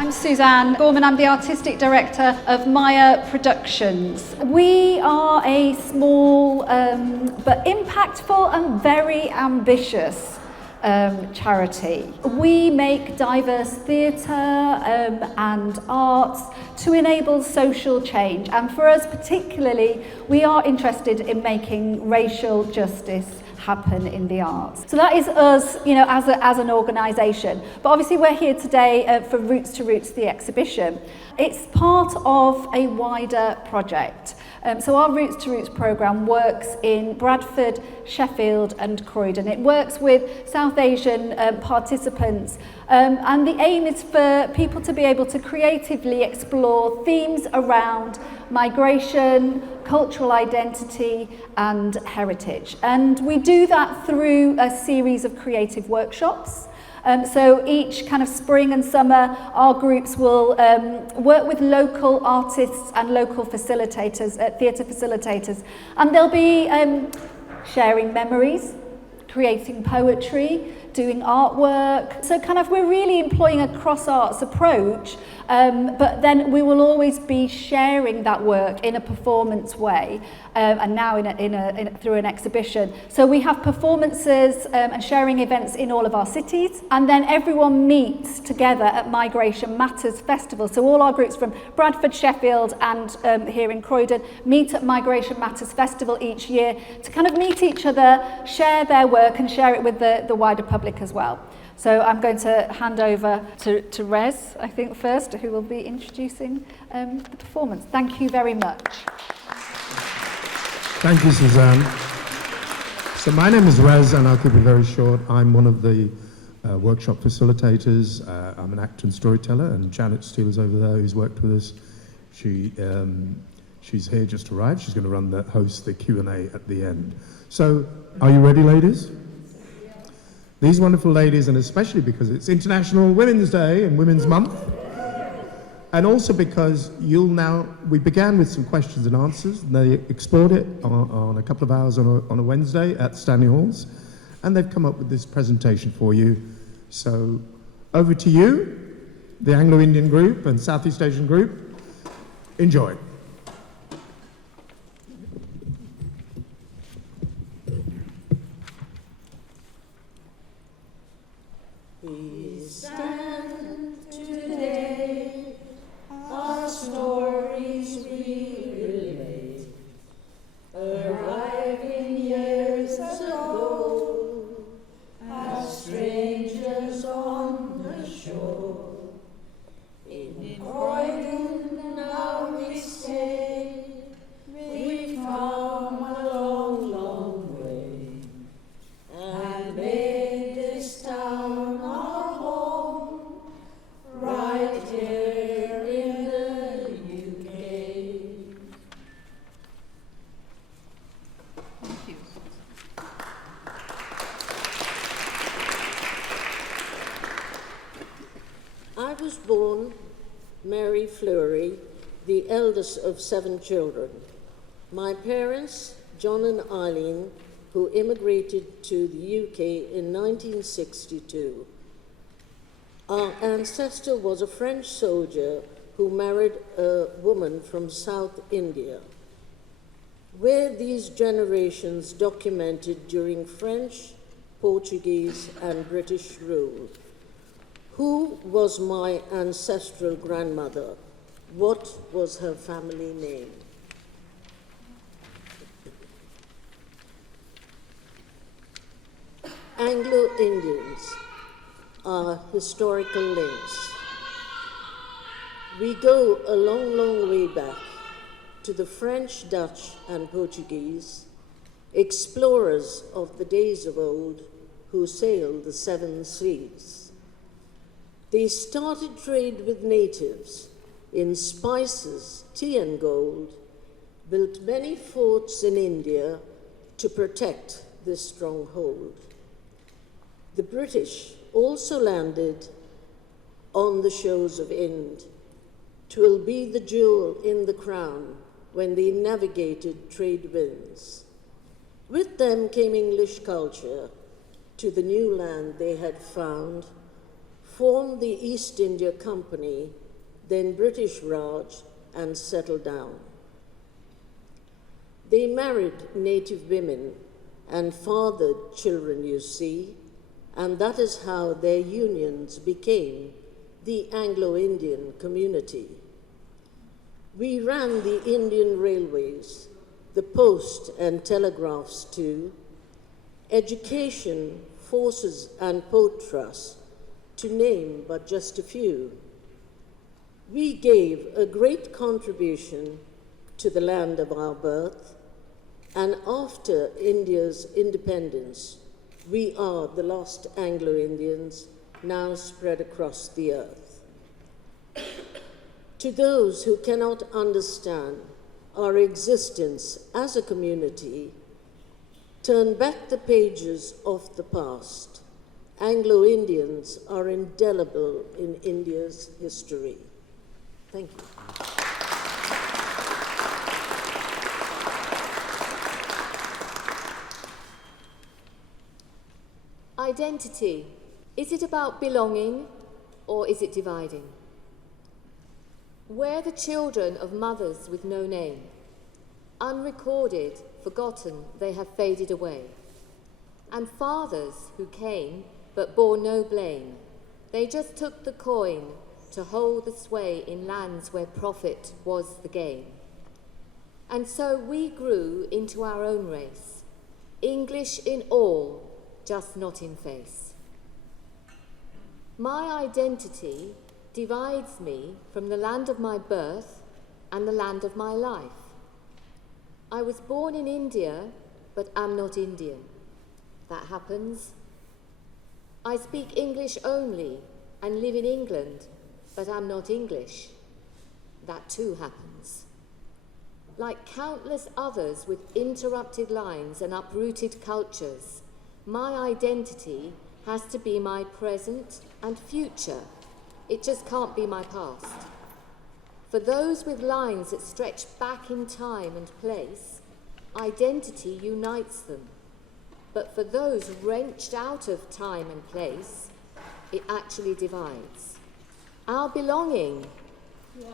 I'm Suzanne Gorman, I'm the Artistic Director of Maya Productions. We are a small but impactful and very ambitious charity. We make diverse theatre and arts to enable social change, and for us particularly, we are interested in making racial justice happen in the arts. So that is us, as an organisation. But obviously we're here today for Roots to Roots, the exhibition. It's part of a wider project. So our Roots to Roots programme works in Bradford, Sheffield and Croydon. It works with South Asian participants, and the aim is for people to be able to creatively explore themes around migration, cultural identity and heritage. And we do that through a series of creative workshops. So each kind of spring and summer, our groups will work with local artists and local facilitators, theatre facilitators, and they'll be sharing memories, creating poetry, doing artwork. So kind of we're really employing a cross-arts approach, but then we will always be sharing that work in a performance way, and now through an exhibition. So we have performances and sharing events in all of our cities, and then everyone meets together at Migration Matters Festival. So all our groups from Bradford, Sheffield and here in Croydon meet at Migration Matters Festival each year to kind of meet each other, share their work and share it with the wider public as well. So I'm going to hand over to Rez, I think first, who will be introducing the performance. Thank you very much. Thank you, Suzanne. So my name is Rez, and I'll keep it very short. I'm one of the workshop facilitators. I'm an actor and storyteller, and Janet Steele is over there, who's worked with us. She's here just arrived. She's going to host the Q&A at the end. So, are you ready, ladies? These wonderful ladies, and especially because it's International Women's Day and Women's Month, and also because we began with some questions and answers, and they explored it on a couple of hours on a Wednesday at Stanley Halls, and they've come up with this presentation for you. So over to you, the Anglo-Indian group and Southeast Asian group. Enjoy. We stand today, our stories we relate, arriving years ago, as strangers on the shore. In Croydon now we stay, we've come a long, long way, and made this town our home, right here in the UK. Thank you. I was born Mary Fleury, the eldest of 7 children. My parents, John and Eileen, who immigrated to the UK in 1962. Our ancestor was a French soldier who married a woman from South India. Were these generations documented during French, Portuguese, and British rule? Who was my ancestral grandmother? What was her family name? Anglo-Indians are historical links. We go a long, long way back to the French, Dutch, and Portuguese, explorers of the days of old who sailed the 7 seas. They started trade with natives in spices, tea, and gold, built many forts in India to protect this stronghold. The British also landed on the shores of Ind. 'Twill be the jewel in the crown when they navigated trade winds. With them came English culture to the new land they had found, formed the East India Company, then British Raj, and settled down. They married native women and fathered children, you see, and that is how their unions became the Anglo-Indian community. We ran the Indian railways, the post and telegraphs too, education, forces and port trusts, to name but just a few. We gave a great contribution to the land of our birth, and after India's independence, we are the lost Anglo-Indians now spread across the earth. To those who cannot understand our existence as a community, turn back the pages of the past. Anglo-Indians are indelible in India's history. Thank you. Identity. Is it about belonging or is it dividing? We're the children of mothers with no name. Unrecorded, forgotten, they have faded away. And fathers who came but bore no blame. They just took the coin to hold the sway in lands where profit was the gain. And so we grew into our own race, English in all, just not in face. My identity divides me from the land of my birth and the land of my life. I was born in India, but am not Indian. That happens. I speak English only and live in England, but am not English. That too happens. Like countless others with interrupted lines and uprooted cultures, my identity has to be my present and future. It just can't be my past. For those with lines that stretch back in time and place, identity unites them. But for those wrenched out of time and place, it actually divides. Our belonging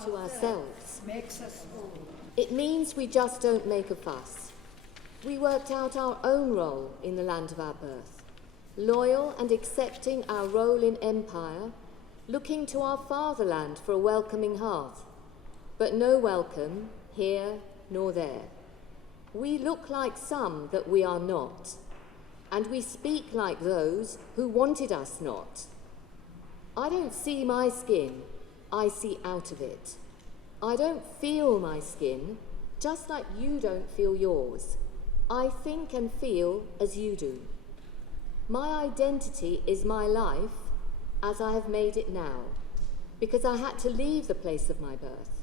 to ourselves makes us whole. It means we just don't make a fuss. We worked out our own role in the land of our birth, loyal and accepting our role in empire, looking to our fatherland for a welcoming hearth, but no welcome here nor there. We look like some that we are not, and we speak like those who wanted us not. I don't see my skin, I see out of it. I don't feel my skin, just like you don't feel yours. I think and feel as you do. My identity is my life as I have made it now, because I had to leave the place of my birth.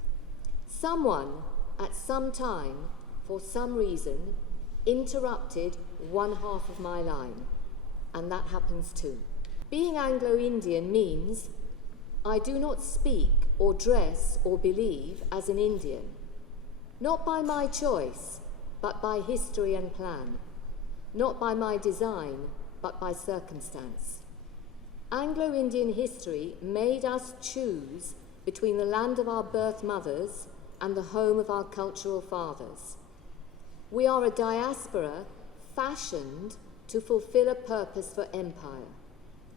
Someone, at some time, for some reason, interrupted one half of my line, and that happens too. Being Anglo-Indian means I do not speak or dress or believe as an Indian, not by my choice, but by history and plan, not by my design, but by circumstance. Anglo-Indian history made us choose between the land of our birth mothers and the home of our cultural fathers. We are a diaspora fashioned to fulfill a purpose for empire,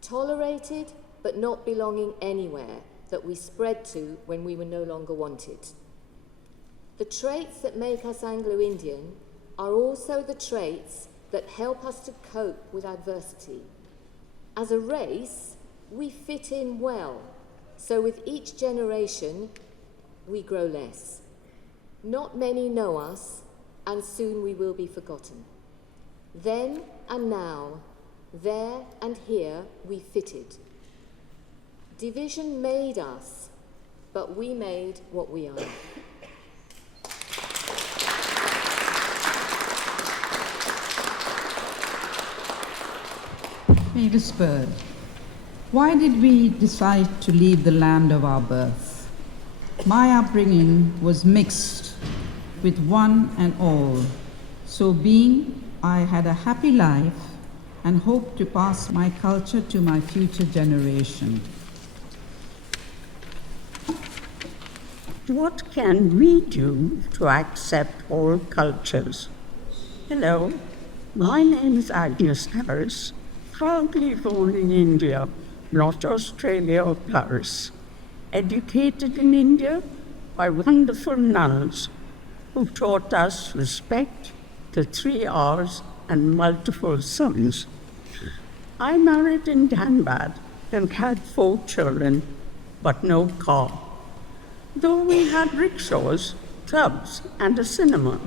tolerated but not belonging anywhere, that we spread to when we were no longer wanted. The traits that make us Anglo-Indian are also the traits that help us to cope with adversity. As a race, we fit in well, so with each generation, we grow less. Not many know us, and soon we will be forgotten. Then and now, there and here, we fitted. Division made us, but we made what we are. Mavis Bird, why did we decide to leave the land of our birth? My upbringing was mixed with one and all. So being, I had a happy life and hoped to pass my culture to my future generation. What can we do to accept all cultures? Hello, my name is Agnes Harris, proudly born in India, not Australia or Paris. Educated in India by wonderful nuns who taught us respect, the 3 R's, and multiple sons. I married in Dhanbad and had 4 children, but no car, though we had rickshaws, clubs, and a cinema.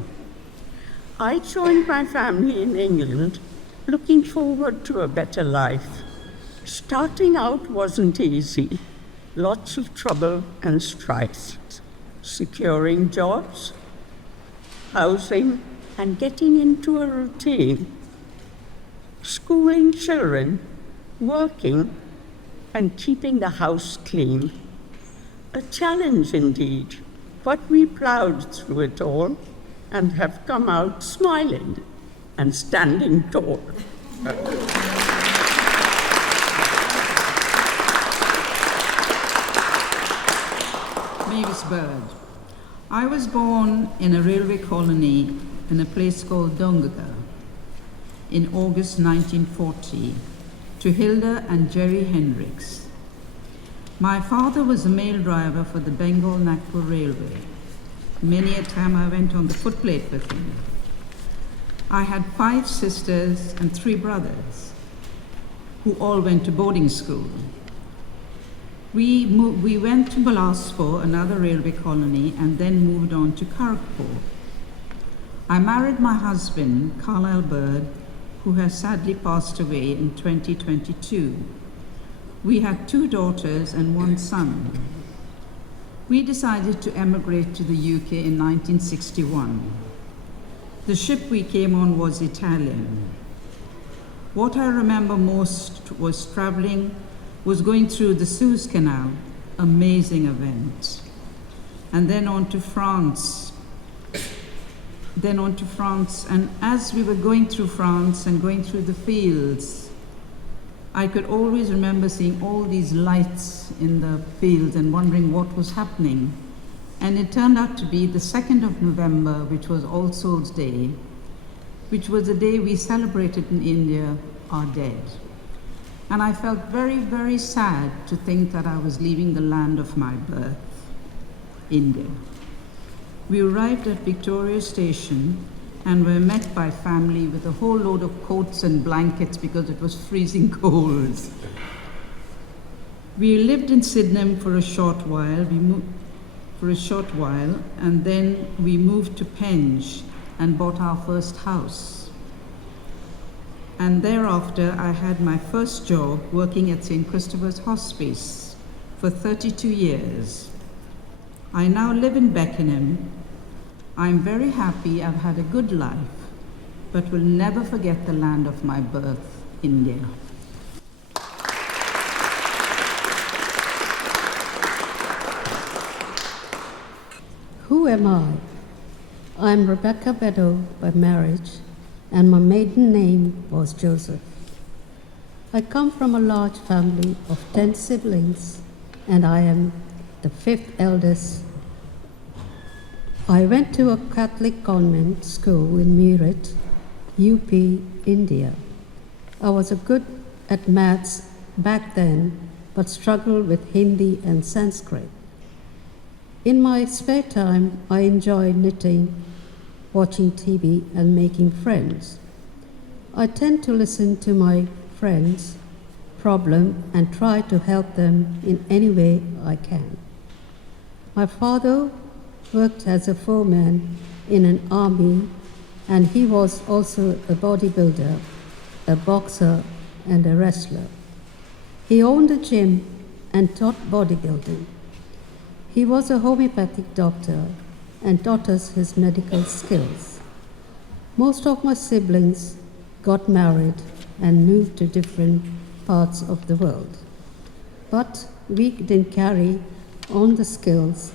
I joined my family in England, looking forward to a better life. Starting out wasn't easy, lots of trouble and strife, securing jobs, housing, and getting into a routine, schooling children, working, and keeping the house clean. A challenge indeed, but we ploughed through it all and have come out smiling and standing tall. Mavis Bird. I was born in a railway colony in a place called Dongaga in August 1940 to Hilda and Jerry Hendricks. My father was a mail driver for the Bengal-Nagpur Railway. Many a time I went on the footplate with him. I had 5 sisters and 3 brothers who all went to boarding school. We went to Bilaspur, another railway colony, and then moved on to Kharagpur. I married my husband, Carlyle Bird, who has sadly passed away in 2022. We had 2 daughters and 1 son. We decided to emigrate to the UK in 1961. The ship we came on was Italian. What I remember most was going through the Suez Canal, amazing event. And then on to France. And as we were going through France and going through the fields, I could always remember seeing all these lights in the fields and wondering what was happening. And it turned out to be the 2nd of November, which was All Souls' Day, which was the day we celebrated in India our dead. And I felt very, very sad to think that I was leaving the land of my birth, India. We arrived at Victoria Station and were met by family with a whole load of coats and blankets because it was freezing cold. We lived in Sydenham for a short while. And then we moved to Penge and bought our first house. And thereafter, I had my first job working at St. Christopher's Hospice for 32 years. I now live in Beckenham. I'm very happy. I've had a good life, but will never forget the land of my birth, India. Who am I? I'm Rebecca Beddoe by marriage, and my maiden name was Joseph. I come from a large family of 10 siblings, and I am the 5th eldest. I went to a Catholic convent school in Meerut, UP, India. I was good at maths back then, but struggled with Hindi and Sanskrit. In my spare time, I enjoy knitting, watching TV, and making friends. I tend to listen to my friends' problem and try to help them in any way I can. My father worked as a foreman in an army, and he was also a bodybuilder, a boxer, and a wrestler. He owned a gym and taught bodybuilding. He was a homeopathic doctor and taught us his medical skills. Most of my siblings got married and moved to different parts of the world. But we didn't carry on the skills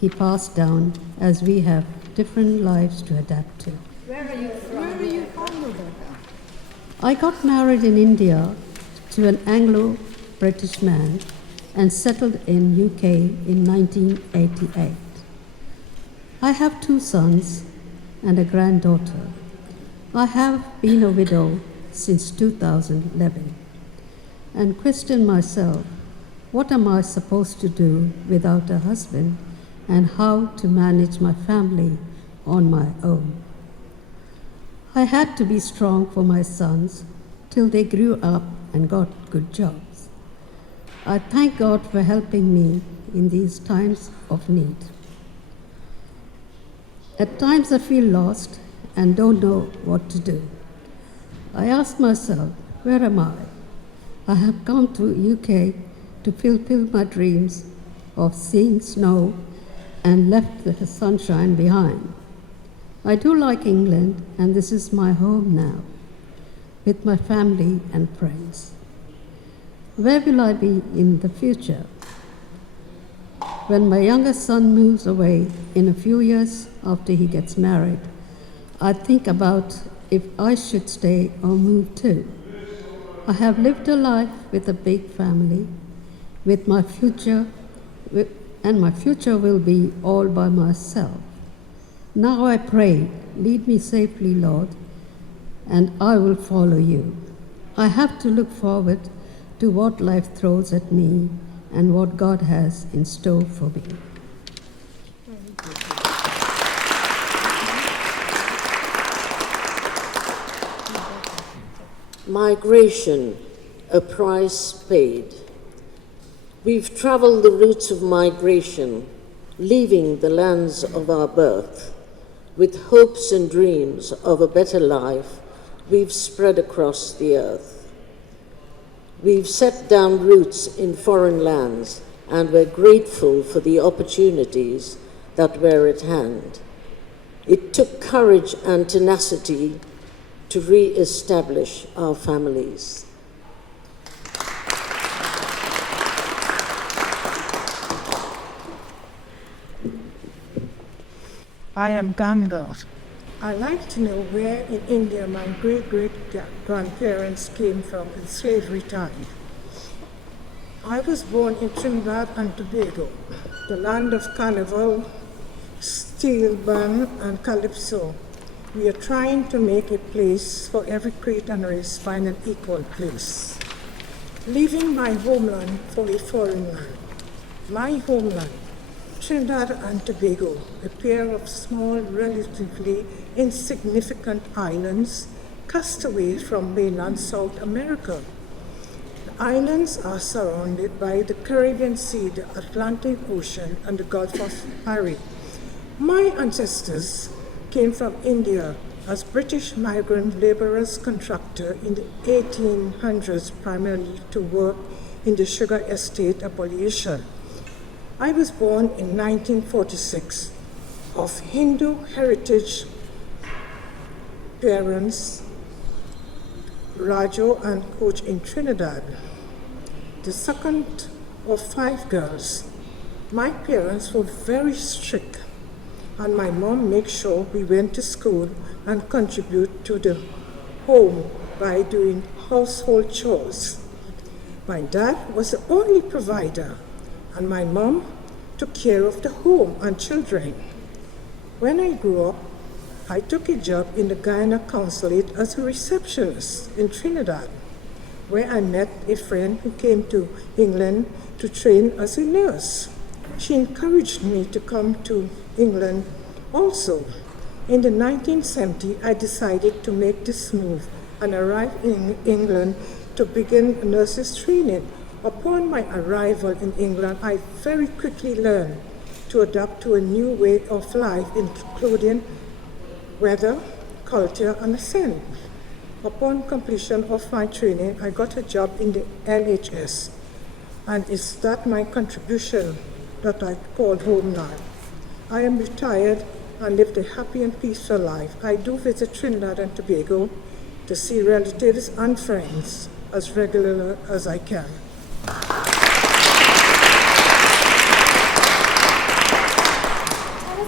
he passed down, as we have different lives to adapt to. Where are you from, Rebecca? I got married in India to an Anglo-British man and settled in UK in 1988. I have 2 sons and a granddaughter. I have been a widow since 2011 and question myself, what am I supposed to do without a husband and how to manage my family on my own? I had to be strong for my sons till they grew up and got good jobs. I thank God for helping me in these times of need. At times I feel lost and don't know what to do. I ask myself, where am I? I have come to UK to fulfill my dreams of seeing snow and left the sunshine behind. I do like England, and this is my home now, with my family and friends. Where will I be in the future? When my youngest son moves away in a few years after he gets married, I think about if I should stay or move too. I have lived a life with a big family, with my future, and my future will be all by myself. Now I pray, lead me safely, Lord, and I will follow you. I have to look forward to what life throws at me and what God has in store for me. Migration, a price paid. We've traveled the routes of migration, leaving the lands of our birth. With hopes and dreams of a better life, we've spread across the earth. We've set down roots in foreign lands, and we're grateful for the opportunities that were at hand. It took courage and tenacity to re-establish our families. I am Gandalf. I like to know where in India my great-great-grandparents came from in slavery time. I was born in Trinidad and Tobago, the land of carnival, steel band, and calypso. We are trying to make a place for every Cretan race find an equal place. Leaving my homeland for a foreign land. My homeland, Trinidad and Tobago, a pair of small, relatively insignificant islands cast away from mainland South America. The islands are surrounded by the Caribbean Sea, the Atlantic Ocean, and the Gulf of Paris. My ancestors came from India as British migrant laborers contractor in the 1800s, primarily to work in the sugar estate abolition. I was born in 1946 of Hindu heritage parents, Rajo and Coach in Trinidad. The second of 5 girls. My parents were very strict, and my mom made sure we went to school and contribute to the home by doing household chores. My dad was the only provider, and my mom took care of the home and children. When I grew up, I took a job in the Guyana consulate as a receptionist in Trinidad, where I met a friend who came to England to train as a nurse. She encouraged me to come to England also. In the 1970s, I decided to make this move and arrived in England to begin nurses training. Upon my arrival in England, I very quickly learned to adapt to a new way of life, including weather, culture, and accent. Upon completion of my training, I got a job in the NHS, and it's that my contribution that I call home now. I am retired and lived a happy and peaceful life. I do visit Trinidad and Tobago to see relatives and friends as regularly as I can.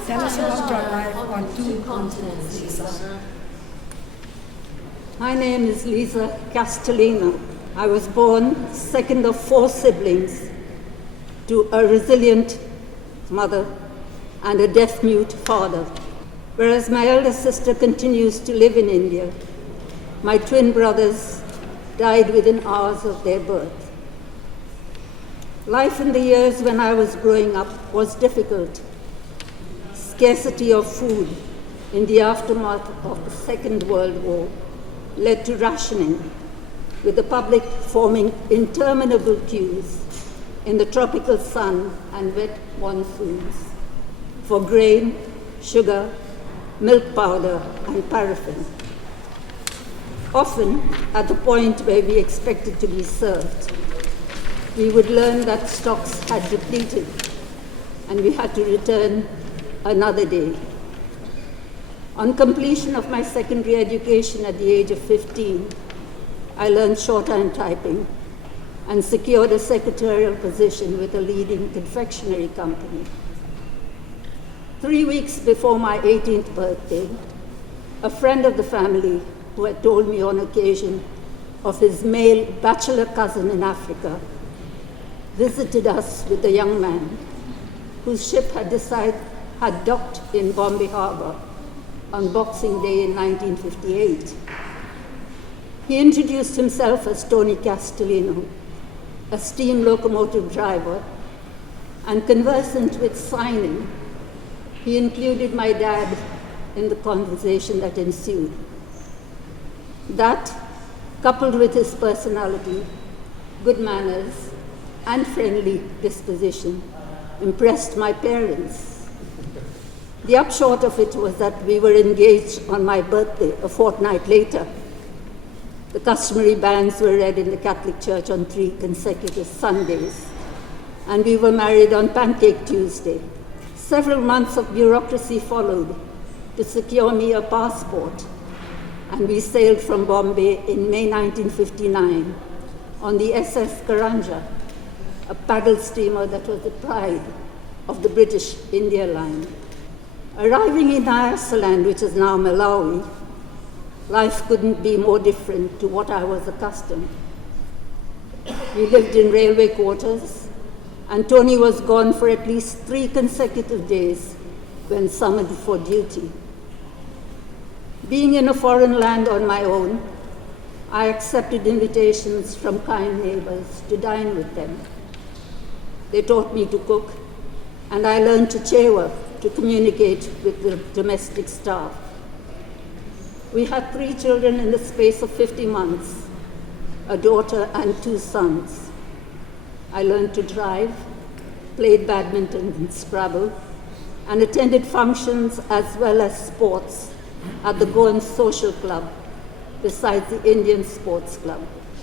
Tell us about your life on 2 continents, Lisa. My name is Lisa Castellino. I was born second of 4 siblings to a resilient mother and a deaf-mute father. Whereas my elder sister continues to live in India, my twin brothers died within hours of their birth. Life in the years when I was growing up was difficult. Scarcity of food in the aftermath of the Second World War led to rationing, with the public forming interminable queues in the tropical sun and wet monsoons for grain, sugar, milk powder, and paraffin. Often, at the point where we expected to be served, we would learn that stocks had depleted and we had to return another day. On completion of my secondary education at the age of 15, I learned shorthand typing and secured a secretarial position with a leading confectionery company. 3 weeks before my 18th birthday, a friend of the family who had told me on occasion of his male bachelor cousin in Africa visited us with a young man whose ship had docked in Bombay Harbor on Boxing Day in 1958. He introduced himself as Tony Castellino, a steam locomotive driver, and conversant with signing, he included my dad in the conversation that ensued. That, coupled with his personality, good manners, and friendly disposition, impressed my parents. The upshot of it was that we were engaged on my birthday a fortnight later. The customary banns were read in the Catholic Church on 3 consecutive Sundays, and we were married on Pancake Tuesday. Several months of bureaucracy followed to secure me a passport, and we sailed from Bombay in May 1959 on the SS Karanja, a paddle steamer that was the pride of the British India Line. Arriving in Iceland, which is now Malawi, life couldn't be more different to what I was accustomed. We lived in railway quarters, and Tony was gone for at least 3 consecutive days when summoned for duty. Being in a foreign land on my own, I accepted invitations from kind neighbors to dine with them. They taught me to cook, and I learned to chewa, to communicate with the domestic staff. We had 3 children in the space of 50 months, a daughter and 2 sons. I learned to drive, played badminton and Scrabble, and attended functions as well as sports at the Goan Social Club, besides the Indian Sports Club,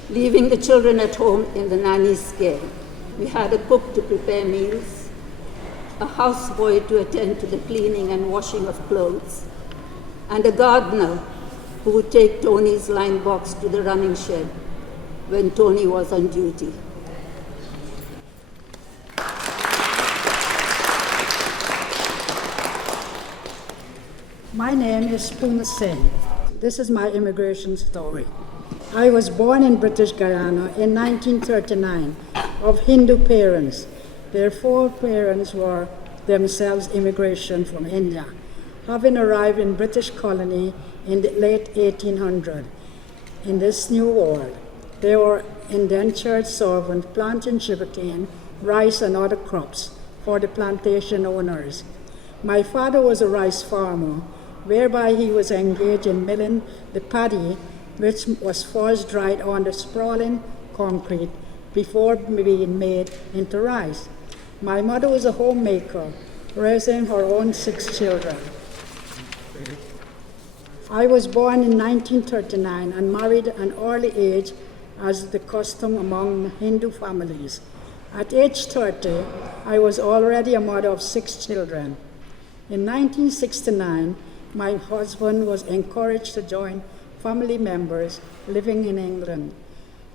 leaving the children at home in the nanny's care. We had a cook to prepare meals, a houseboy to attend to the cleaning and washing of clothes, and a gardener who would take Tony's line box to the running shed when Tony was on duty. My name is Poona Singh. This is my immigration story. I was born in British Guyana in 1939 of Hindu parents. Their 4 parents were themselves immigration from India, having arrived in British colony in the late 1800s. In this new world, they were indentured servants planting sugarcane, rice, and other crops for the plantation owners. My father was a rice farmer, whereby he was engaged in milling the paddy, which was first dried on the sprawling concrete before being made into rice. My mother was a homemaker, raising her own 6 children. I was born in 1939 and married at an early age, as the custom among Hindu families. At age 30, I was already a mother of 6 children. In 1969, my husband was encouraged to join family members living in England.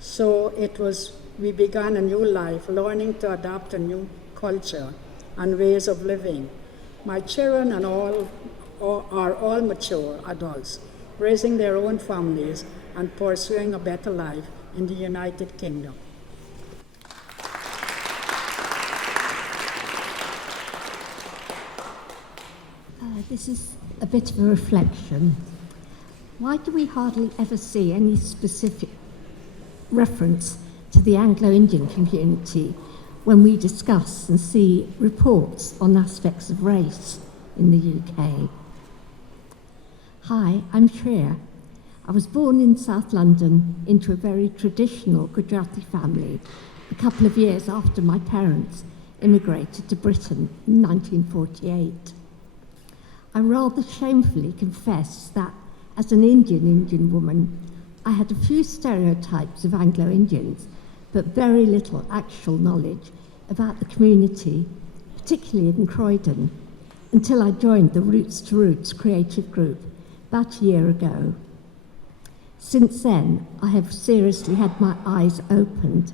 So we began a new life, learning to adapt a new culture and ways of living. My children are all mature adults, raising their own families and pursuing a better life in the United Kingdom. This is a bit of a reflection. Why do we hardly ever see any specific reference to the Anglo-Indian community when we discuss and see reports on aspects of race in the UK? Hi, I'm Shreya. I was born in South London into a very traditional Gujarati family a couple of years after my parents immigrated to Britain in 1948. I rather shamefully confess that as an Indian woman, I had a few stereotypes of Anglo-Indians, but very little actual knowledge about the community, particularly in Croydon, until I joined the Roots to Roots creative group about a year ago. Since then, I have seriously had my eyes opened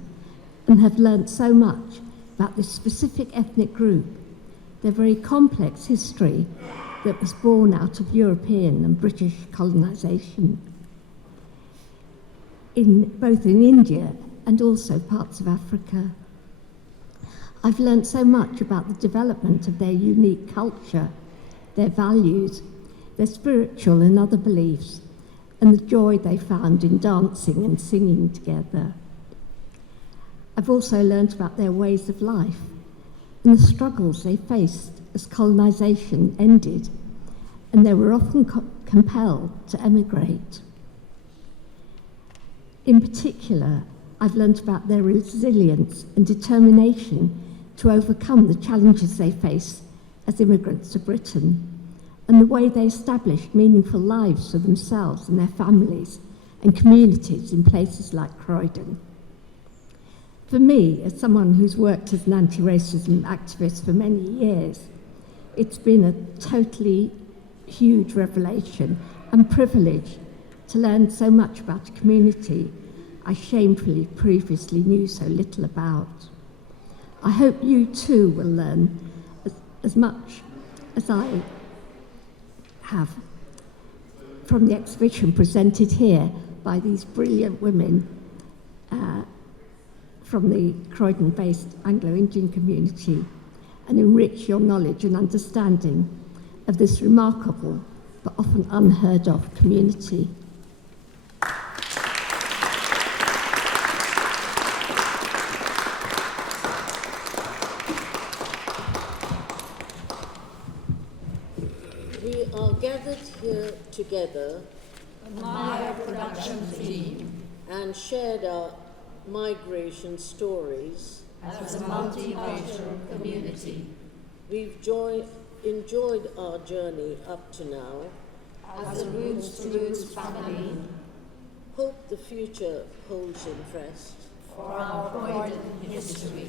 and have learnt so much about this specific ethnic group, their very complex history that was born out of European and British colonisation, both in India and also parts of Africa. I've learnt so much about the development of their unique culture, their values, their spiritual and other beliefs, and the joy they found in dancing and singing together. I've also learnt about their ways of life and the struggles they faced as colonisation ended, and they were often compelled to emigrate. In particular, I've learnt about their resilience and determination to overcome the challenges they face as immigrants to Britain, and the way they established meaningful lives for themselves and their families and communities in places like Croydon. For me, as someone who's worked as an anti-racism activist for many years, it's been a totally huge revelation and privilege to learn so much about a community I shamefully previously knew so little about. I hope you too will learn as much as I have from the exhibition presented here by these brilliant women from the Croydon-based Anglo-Indian community, and enrich your knowledge and understanding of this remarkable but often unheard of community. We are gathered here together My production team and shared our migration stories. as a multiracial community, We've enjoyed our journey up to now. as a Roots to Roots family, Hope the future holds interest. for our Croydon history.